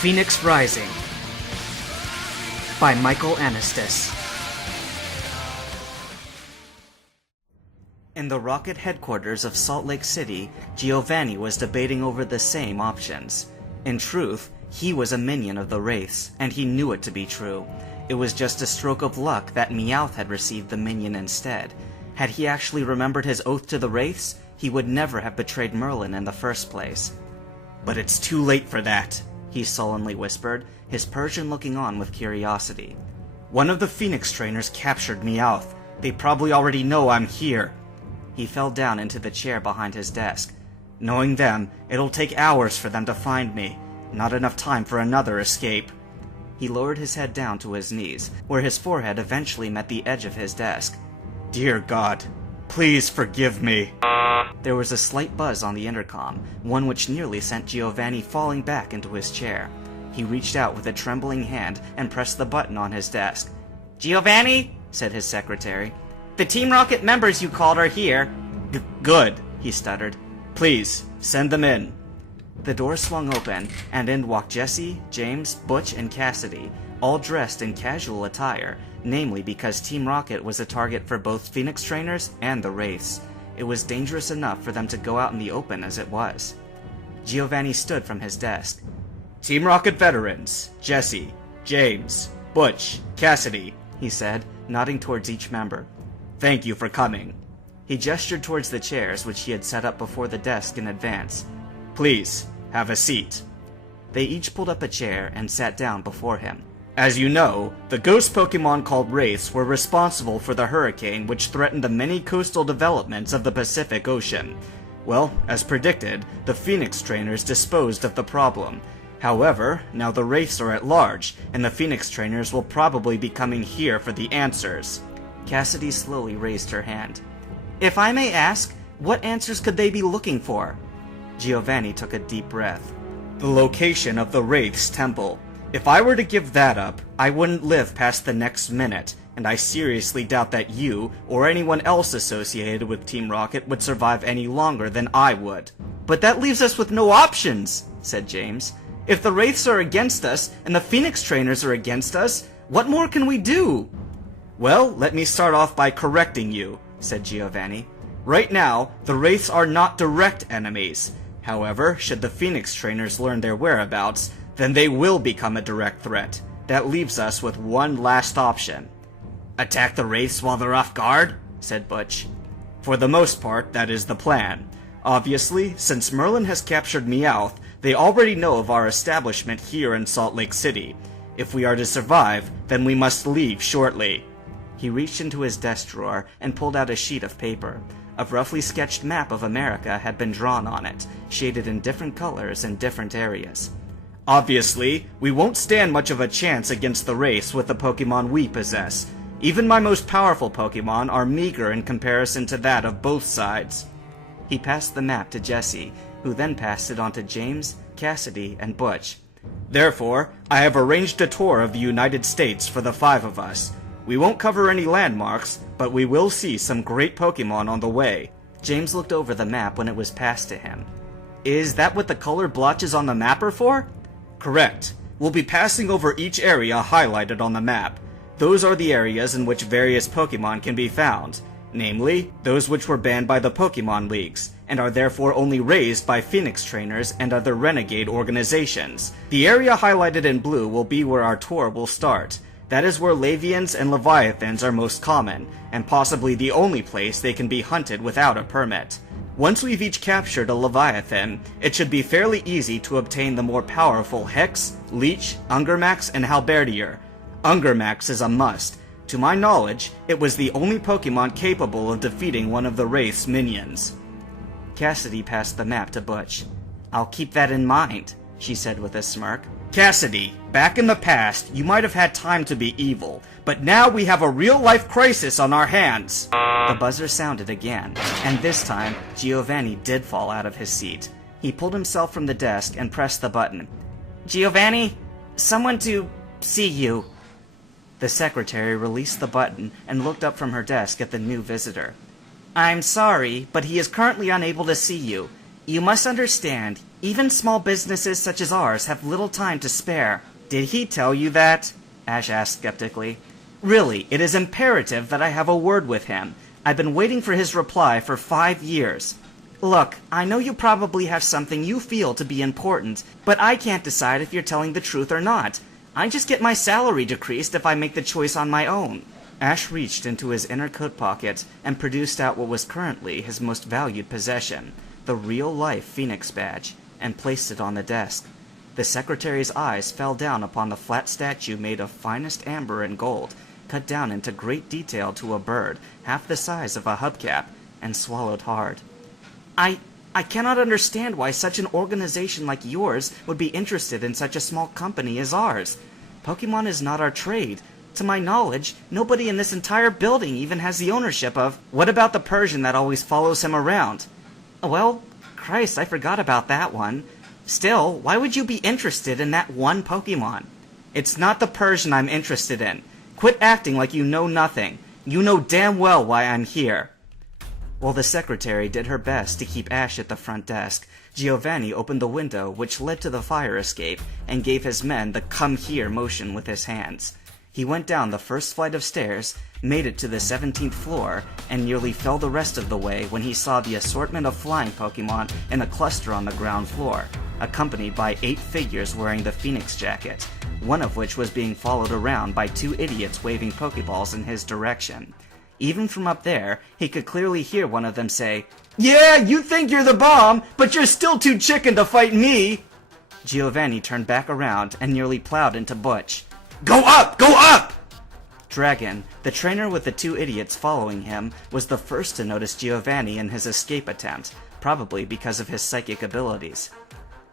Phoenix Rising by Michael Anastas. In the rocket headquarters of Salt Lake City, Giovanni was debating over the same options. In truth, he was a minion of the wraiths, and he knew it to be true. It was just a stroke of luck that Meowth had received the minion instead. Had he actually remembered his oath to the wraiths, he would never have betrayed Merlin in the first place. "But it's too late for that," he sullenly whispered, his Persian looking on with curiosity. "One of the Phoenix trainers captured Meowth. They probably already know I'm here." He fell down into the chair behind his desk. "Knowing them, it'll take hours for them to find me. Not enough time for another escape." He lowered his head down to his knees, where his forehead eventually met the edge of his desk. "Dear God, please forgive me." There was a slight buzz on the intercom, one which nearly sent Giovanni falling back into his chair. He reached out with a trembling hand and pressed the button on his desk. "Giovanni," said his secretary, "the Team Rocket members you called are here." Good," he stuttered. "Please, send them in." The door swung open, and in walked Jesse, James, Butch, and Cassidy, all dressed in casual attire, namely because Team Rocket was a target for both Phoenix trainers and the wraiths. It was dangerous enough for them to go out in the open as it was. Giovanni stood from his desk. "Team Rocket veterans, Jesse, James, Butch, Cassidy," he said, nodding towards each member. "Thank you for coming." He gestured towards the chairs which he had set up before the desk in advance. "Please, have a seat." They each pulled up a chair and sat down before him. "As you know, the ghost Pokemon called wraiths were responsible for the hurricane which threatened the many coastal developments of the Pacific Ocean. Well, as predicted, the Phoenix trainers disposed of the problem. However, now the wraiths are at large, and the Phoenix trainers will probably be coming here for the answers." Cassidy slowly raised her hand. "If I may ask, what answers could they be looking for?" Giovanni took a deep breath. "The location of the wraith's temple. If I were to give that up, I wouldn't live past the next minute, and I seriously doubt that you, or anyone else associated with Team Rocket, would survive any longer than I would." "But that leaves us with no options," said James. "If the wraiths are against us, and the Phoenix trainers are against us, what more can we do?" "Well, let me start off by correcting you," said Giovanni. "Right now, the wraiths are not direct enemies. However, should the Phoenix trainers learn their whereabouts, then they will become a direct threat. That leaves us with one last option." "Attack the wraiths while they're off guard?" said Butch. "For the most part, that is the plan. Obviously, since Merlin has captured Meowth, they already know of our establishment here in Salt Lake City. If we are to survive, then we must leave shortly." He reached into his desk drawer and pulled out a sheet of paper. A roughly sketched map of America had been drawn on it, shaded in different colors in different areas. "Obviously, we won't stand much of a chance against the wraiths with the Pokemon we possess. Even my most powerful Pokemon are meager in comparison to that of both sides." He passed the map to Jesse, who then passed it on to James, Cassidy, and Butch. "Therefore, I have arranged a tour of the United States for the 5 of us. We won't cover any landmarks, but we will see some great Pokemon on the way." James looked over the map when it was passed to him. "Is that what the colored blotches on the map are for?" "Correct. We'll be passing over each area highlighted on the map. Those are the areas in which various Pokemon can be found, namely, those which were banned by the Pokemon Leagues, and are therefore only raised by Phoenix trainers and other renegade organizations. The area highlighted in blue will be where our tour will start. That is where Lavians and Leviathans are most common, and possibly the only place they can be hunted without a permit. Once we've each captured a Leviathan, it should be fairly easy to obtain the more powerful Hex, Leech, Ungermax, and Halberdier. Ungermax is a must. To my knowledge, it was the only Pokemon capable of defeating one of the Wraith's minions." Cassidy passed the map to Butch. "I'll keep that in mind," she said with a smirk. "Cassidy, back in the past, you might have had time to be evil, but now we have a real-life crisis on our hands." The buzzer sounded again, and this time, Giovanni did fall out of his seat. He pulled himself from the desk and pressed the button. "Giovanni, someone to see you." The secretary released the button and looked up from her desk at the new visitor. "I'm sorry, but he is currently unable to see you. You must understand, even small businesses such as ours have little time to spare. Did he tell you that? Ash asked skeptically. Really, it is imperative that I have a word with him. I've been waiting for his reply for 5 years. Look, I know you probably have something you feel to be important, but I can't decide if you're telling the truth or not. I just get my salary decreased if I make the choice on my own. Ash reached into his inner coat pocket and produced out what was currently his most valued possession, the real-life Phoenix badge, and placed it on the desk. The secretary's eyes fell down upon the flat statue made of finest amber and gold, cut down into great detail to a bird half the size of a hubcap, and swallowed hard. I cannot understand why such an organization like yours would be interested in such a small company as ours. Pokemon is not our trade. To my knowledge, nobody in this entire building even has the ownership of... What about the Persian that always follows him around? Well, Christ, I forgot about that one. Still, why would you be interested in that one Pokemon? It's not the Persian I'm interested in. Quit acting like you know nothing. You know damn well why I'm here. While the secretary did her best to keep Ash at the front desk, Giovanni opened the window which led to the fire escape and gave his men the come here motion with his hands. He went down the first flight of stairs, made it to the 17th floor, and nearly fell the rest of the way when he saw the assortment of flying Pokemon in a cluster on the ground floor, accompanied by 8 figures wearing the Phoenix jacket, one of which was being followed around by 2 idiots waving Pokeballs in his direction. Even from up there, he could clearly hear one of them say, "Yeah, you think you're the bomb, but you're still too chicken to fight me!" Giovanni turned back around and nearly plowed into Butch. "Go up! Go up!" Dragon, the trainer with the 2 idiots following him, was the first to notice Giovanni in his escape attempt, probably because of his psychic abilities.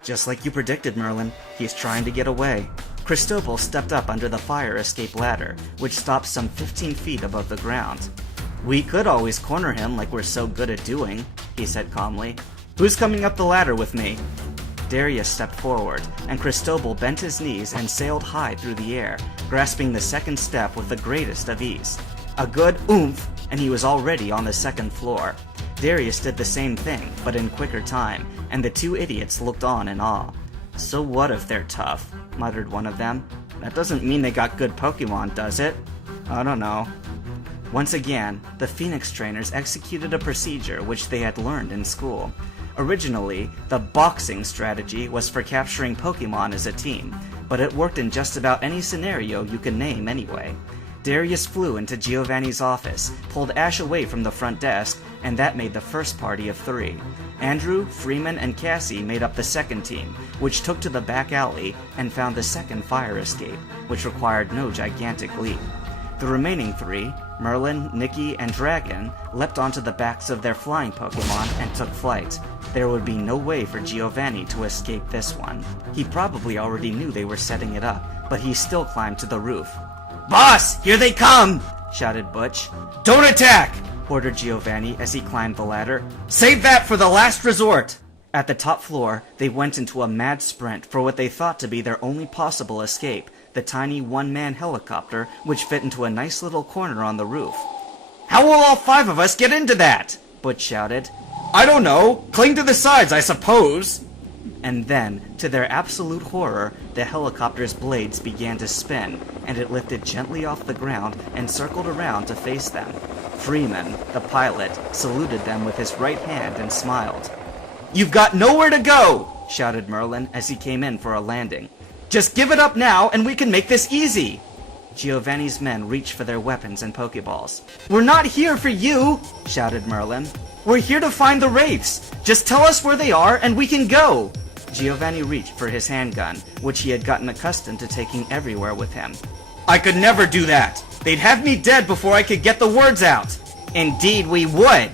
Just like you predicted, Merlin, he's trying to get away. Cristobal stepped up under the fire escape ladder, which stopped some 15 feet above the ground. We could always corner him like we're so good at doing, he said calmly. Who's coming up the ladder with me? Darius stepped forward, and Cristobal bent his knees and sailed high through the air, grasping the second step with the greatest of ease. A good oomph, and he was already on the 2nd floor. Darius did the same thing, but in quicker time, and the 2 idiots looked on in awe. So what if they're tough? Muttered one of them. That doesn't mean they got good Pokemon, does it? I don't know. Once again, the Phoenix trainers executed a procedure which they had learned in school. Originally, the boxing strategy was for capturing Pokemon as a team, but it worked in just about any scenario you can name anyway. Darius flew into Giovanni's office, pulled Ash away from the front desk, and that made the first party of 3. Andrew, Freeman, and Cassie made up the second team, which took to the back alley and found the second fire escape, which required no gigantic leap. The remaining 3, Merlin, Nikki, and Dragon, leapt onto the backs of their flying Pokemon and took flight. There would be no way for Giovanni to escape this one. He probably already knew they were setting it up, but he still climbed to the roof. "Boss, here they come!" shouted Butch. "Don't attack!" ordered Giovanni as he climbed the ladder. "Save that for the last resort!" At the top floor, they went into a mad sprint for what they thought to be their only possible escape, the tiny one-man helicopter which fit into a nice little corner on the roof. "How will all 5 of us get into that?" Butch shouted. "I don't know. Cling to the sides, I suppose." And then, to their absolute horror, the helicopter's blades began to spin, and it lifted gently off the ground and circled around to face them. Freeman, the pilot, saluted them with his right hand and smiled. "You've got nowhere to go!" shouted Merlin as he came in for a landing. "Just give it up now and we can make this easy!" Giovanni's men reached for their weapons and Pokeballs. "We're not here for you!" shouted Merlin. "We're here to find the wraiths! Just tell us where they are and we can go!" Giovanni reached for his handgun, which he had gotten accustomed to taking everywhere with him. "I could never do that! They'd have me dead before I could get the words out!" "Indeed we would!"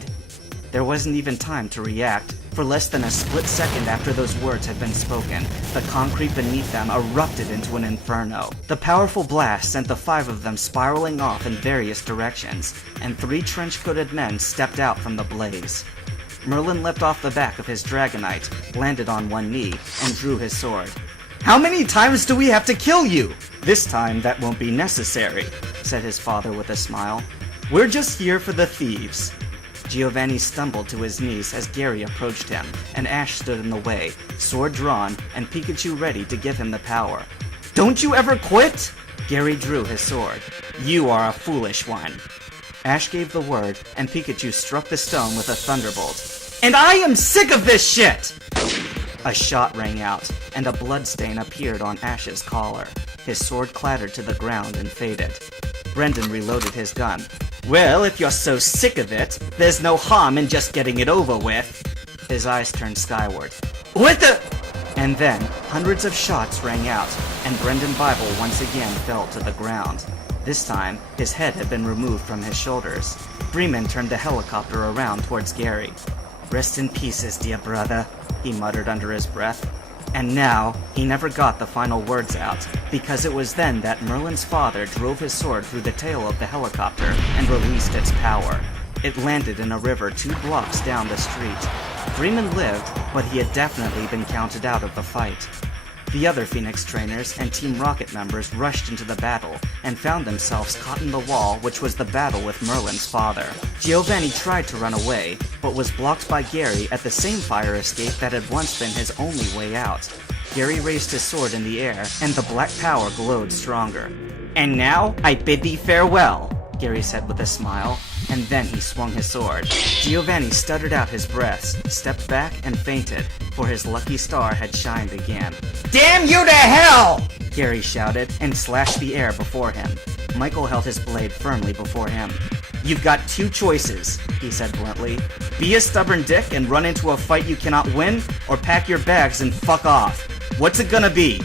There wasn't even time to react. For less than a split second after those words had been spoken, the concrete beneath them erupted into an inferno. The powerful blast sent the 5 of them spiraling off in various directions, and 3 trench-coated men stepped out from the blaze. Merlin leapt off the back of his Dragonite, landed on one knee, and drew his sword. "How many times do we have to kill you?" "This time that won't be necessary," said his father with a smile. "We're just here for the thieves." Giovanni stumbled to his knees as Gary approached him, and Ash stood in the way, sword drawn, and Pikachu ready to give him the power. "Don't you ever quit?" Gary drew his sword. "You are a foolish one." Ash gave the word, and Pikachu struck the stone with a thunderbolt. "And I am sick of this shit!" A shot rang out, and a bloodstain appeared on Ash's collar. His sword clattered to the ground and faded. Brendan reloaded his gun. "Well, if you're so sick of it, there's no harm in just getting it over with." His eyes turned skyward. "What the—" And then, hundreds of shots rang out, and Brendan Bible once again fell to the ground. This time, his head had been removed from his shoulders. Freeman turned the helicopter around towards Gary. "Rest in pieces, dear brother," he muttered under his breath. And now, he never got the final words out, because it was then that Merlin's father drove his sword through the tail of the helicopter and released its power. It landed in a river 2 blocks down the street. Freeman lived, but he had definitely been counted out of the fight. The other Phoenix trainers and Team Rocket members rushed into the battle and found themselves caught in the wall, which was the battle with Merlin's father. Giovanni tried to run away, but was blocked by Gary at the same fire escape that had once been his only way out. Gary raised his sword in the air, and the black power glowed stronger. "And now, I bid thee farewell," Gary said with a smile, and then he swung his sword. Giovanni stuttered out his breaths, stepped back, and fainted, for his lucky star had shined again. "Damn you to hell!" Gary shouted, and slashed the air before him. Michael held his blade firmly before him. "You've got 2 choices," he said bluntly. "Be a stubborn dick and run into a fight you cannot win, or pack your bags and fuck off. What's it gonna be?"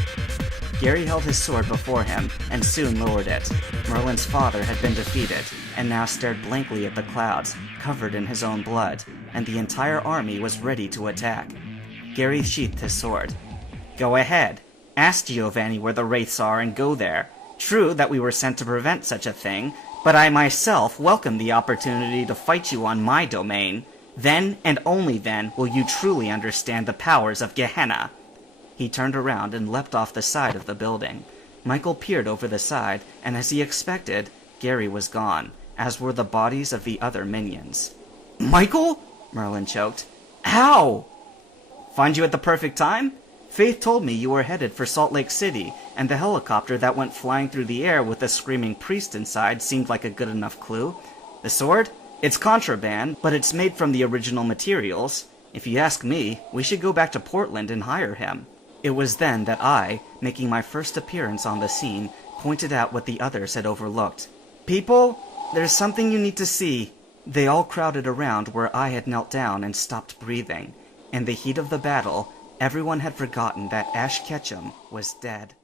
Gary held his sword before him, and soon lowered it. Merlin's father had been defeated, and now stared blankly at the clouds, covered in his own blood, and the entire army was ready to attack. Gary sheathed his sword. "Go ahead. Ask Giovanni where the wraiths are and go there. True that we were sent to prevent such a thing, but I myself welcome the opportunity to fight you on my domain. Then, and only then, will you truly understand the powers of Gehenna." He turned around and leapt off the side of the building. Michael peered over the side, and as he expected, Gary was gone, as were the bodies of the other minions. "Michael?" Merlin choked. "How?" "Find you at the perfect time? Faith told me you were headed for Salt Lake City, and the helicopter that went flying through the air with a screaming priest inside seemed like a good enough clue. The sword? It's contraband, but it's made from the original materials. If you ask me, we should go back to Portland and hire him." It was then that I, making my first appearance on the scene, pointed out what the others had overlooked. "People, there's something you need to see." They all crowded around where I had knelt down and stopped breathing. In the heat of the battle, everyone had forgotten that Ash Ketchum was dead.